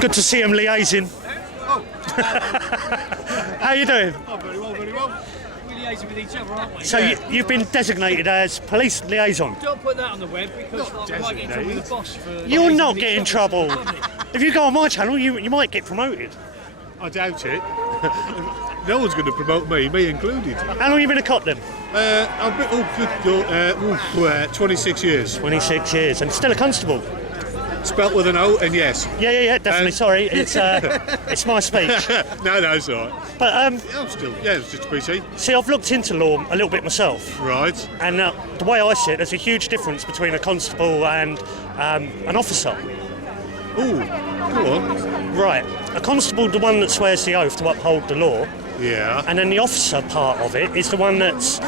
good to see him liaising. How you doing? Oh, very well, very well. We're liaising with each other, aren't we? So you've been designated as police liaison. Don't put that on the web because we might get in trouble with the boss for... You'll not get in trouble. If you go on my channel, you might get promoted. I doubt it. No one's going to promote me included. How long have you been a cop then? I've been 26 years. 26 years, and still a constable. Spelt with an O and yes. Yeah, definitely. Sorry, it's my speech. No, it's all right. But I'm still, it's just a PC. see, I've looked into law a little bit myself. Right. And the way I see it, there's a huge difference between a constable and an officer. Ooh, go on. Right. A constable, the one that swears the oath to uphold the law. Yeah. And then the officer part of it is the one that's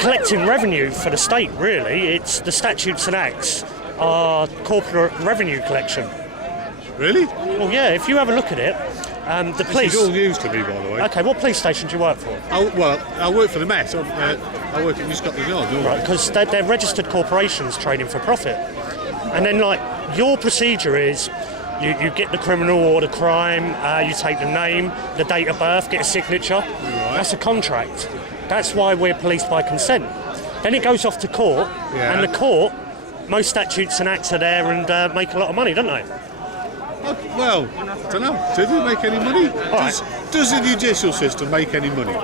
collecting revenue for the state, really. It's the statutes and acts are corporate revenue collection. Really? Well, yeah, if you have a look at it, the police... It's all news to me, by the way. OK, what police station do you work for? I work for the Met. I work in New Scotland Yard. Right, because they're registered corporations trading for profit. And then, like, your procedure is you get the criminal or the crime, you take the name, the date of birth, get a signature. Right. That's a contract. That's why we're policed by consent. Then it goes off to court, and the court, most statutes and acts are there and make a lot of money, don't they? Well, I don't know. Do they make any money? Does the judicial system make any money?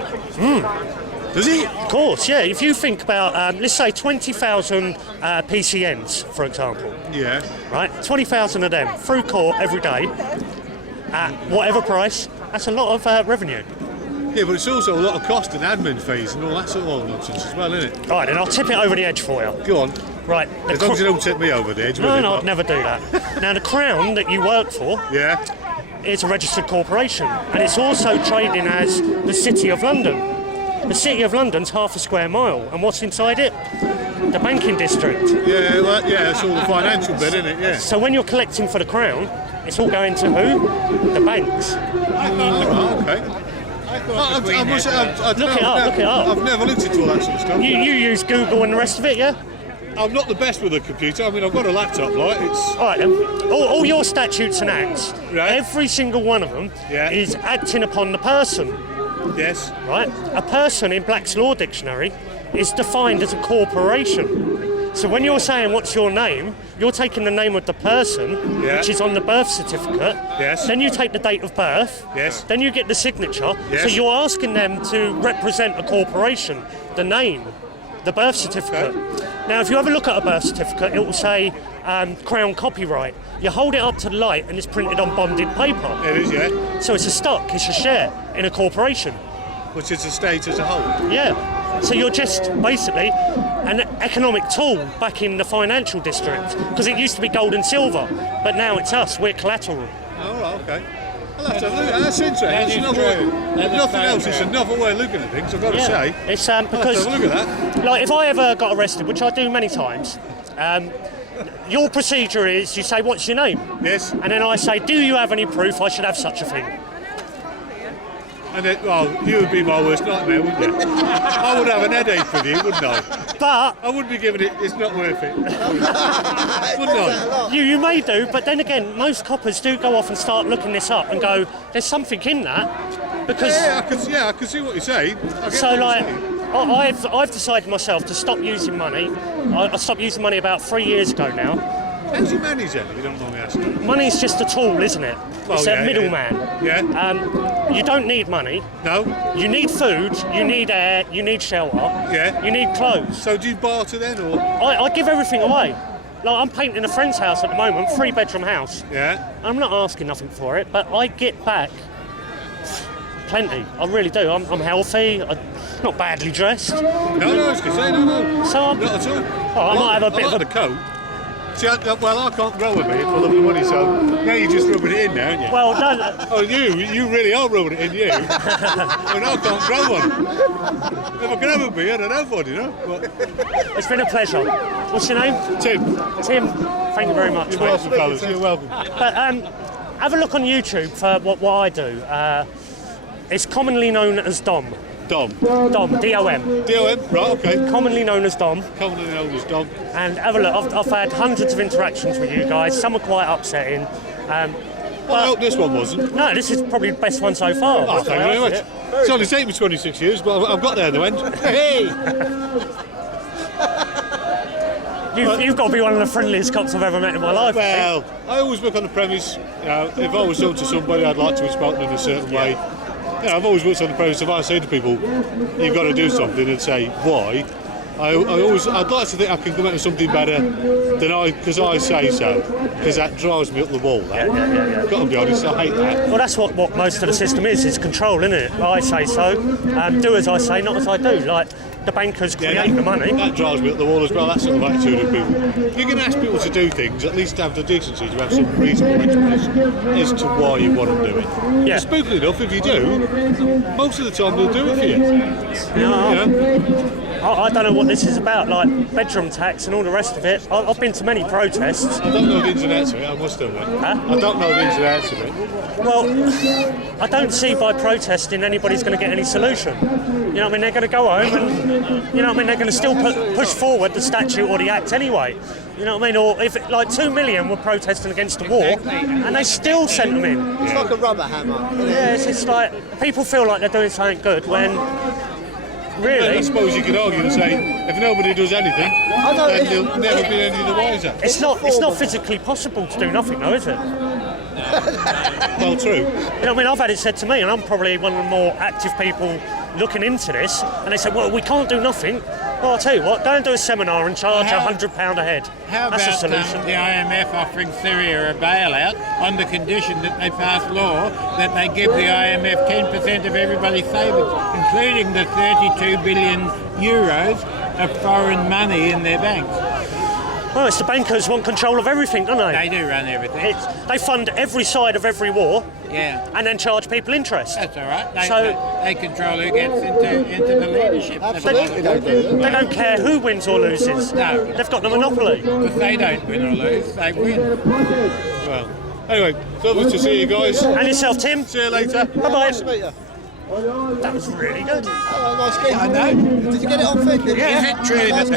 Does it? Of course, yeah. If you think about, let's say 20,000 PCNs, for example. Yeah. Right? 20,000 of them through court every day at whatever price. That's a lot of revenue. Yeah, but it's also a lot of cost and admin fees and all that sort of nonsense as well, isn't it? All right, then I'll tip it over the edge for you. Go on. Right. As long as you don't tip me over the edge. No, I'd never do that. Now, the Crown that you work for is a registered corporation, and it's also trading as the City of London. The City of London's half a square mile, and what's inside it? The banking district. Yeah, well, it's all the financial bit, isn't it? Yeah. So when you're collecting for the Crown, it's all going to who? The banks. Oh, okay. Look it up. I've never looked into all that sort of stuff. You use Google and the rest of it, yeah? I'm not the best with a computer. I mean, I've got a laptop, right? It's... All right, then. All your statutes and acts, right. Every single one of them is acting upon the person. Yes. Right? A person in Black's Law Dictionary is defined as a corporation. So when you're saying what's your name, you're taking the name of the person, which is on the birth certificate. Yes. Then you take the date of birth. Yes. Then you get the signature. Yes. So you're asking them to represent a corporation, the name, the birth certificate. Okay. Now, if you have a look at a birth certificate, it will say Crown copyright. You hold it up to the light and it's printed on bonded paper. It is, yeah. So it's a stock, it's a share in a corporation. Which is a state as a whole. Yeah. So you're just basically an economic tool back in the financial district, because it used to be gold and silver, but now it's us, we're collateral. Oh, right, okay. I'll have to look. That's interesting. That's another way. If nothing else, it's another way of looking at things, I've got to say. It's I'll because have to look at that. Like, if I ever got arrested, which I do many times, your procedure is you say, what's your name? Yes. And then I say, do you have any proof I should have such a thing? And then, well, you would be my worst nightmare, wouldn't you? I would have an headache with you, wouldn't I? But I wouldn't be giving it. It's not worth it. Wouldn't I? You may do, but then again, most coppers do go off and start looking this up and go, there's something in that, because I can see what you're saying. so like. I've decided myself to stop using money. I stopped using money about 3 years ago now. How do you manage that, if you don't mind me asking? Money's just a tool, isn't it? It's a middleman. Yeah. You don't need money. No. You need food, you need air, you need shelter. Yeah. You need clothes. So do you barter then, or? I give everything away. Like, I'm painting a friend's house at the moment, 3-bedroom house. Yeah. I'm not asking nothing for it, but I get back plenty. I really do. I'm healthy. I'm not badly dressed. No, I was going to say, no. So I'm, not at all. Oh, I might have a bit of of the coat. See, I can't grow a bit for love of money, so now you're just rubbing it in now, aren't you? Well, no. Oh, you really are rubbing it in, you. I mean, I can't grow one. If I can have a beard, I'd have one, you know. But... It's been a pleasure. What's your name? Tim. Tim, thank you very much. You're welcome, fellas. You're welcome. But have a look on YouTube for what I do. It's commonly known as Dom. Dom, D-O-M. D-O-M, right, okay. Commonly known as Dom. Commonly known as Dom. And have a look, I've had hundreds of interactions with you guys. Some are quite upsetting. Well, I hope this one wasn't. No, this is probably the best one so far. Oh, thank you very much. It's only taken me 26 years, but I've got there in the end. Hey! You've got to be one of the friendliest cops I've ever met in my life. Well, I always work on the premise. If I was talking to somebody, I'd like to respond in a certain way. I've always worked on the premise. If I say to people, "You've got to do something," and say why, I'd like to think I can come out with something better than because I say so. Because that drives me up the wall. That. Yeah. Got to be honest, I hate that. Well, that's what most of the system is control, isn't it? I say so, do as I say, not as I do. Like the bankers create the money. That drives me up the wall as well. That sort of attitude of people. If you're going to ask people to do things, at least have the decency to have some reasonable explanation as to why you want to do it. Yeah. Spookily enough, if you do, most of the time they'll do it for you. No. I don't know what this is about, like bedroom tax and all the rest of it. I've been to many protests. I don't know the ins and outs of it, I must admit. Huh? I don't know the ins and outs of it. Well, I don't see by protesting anybody's going to get any solution. You know what I mean? They're going to go home and, you know what I mean, they're going to still push forward the statute or the act anyway. You know what I mean? Or if like 2 million were protesting against the war, and they still sent them in. It's like a rubber hammer. Yeah, it's like people feel like they're doing something good when really. Well, I suppose you could argue and say if nobody does anything, then they'll never be any the wiser. It's not physically possible to do nothing, though, is it? Well, true. You know what I mean? I've had it said to me, and I'm probably one of the more active people looking into this, and they said, well, we can't do nothing. Well, I'll tell you what, go and do a seminar and charge £100 a head. How That's about a solution. The IMF offering Syria a bailout on the condition that they pass law that they give the IMF 10% of everybody's savings, including the 32 billion euros of foreign money in their banks. Well, it's the bankers want control of everything, don't they? They do run everything. They fund every side of every war, yeah, and then charge people interest. That's all right. They control who gets into the leadership. Absolutely, they do. They don't care who wins or loses. No. They've got the monopoly. Because they don't win or lose, they win. Well, anyway, lovely to see you guys. And yourself, Tim. See you later. Bye-bye. Nice to meet you. That was really good. Oh, nice gig. I know. Did you get it on film? Is it true that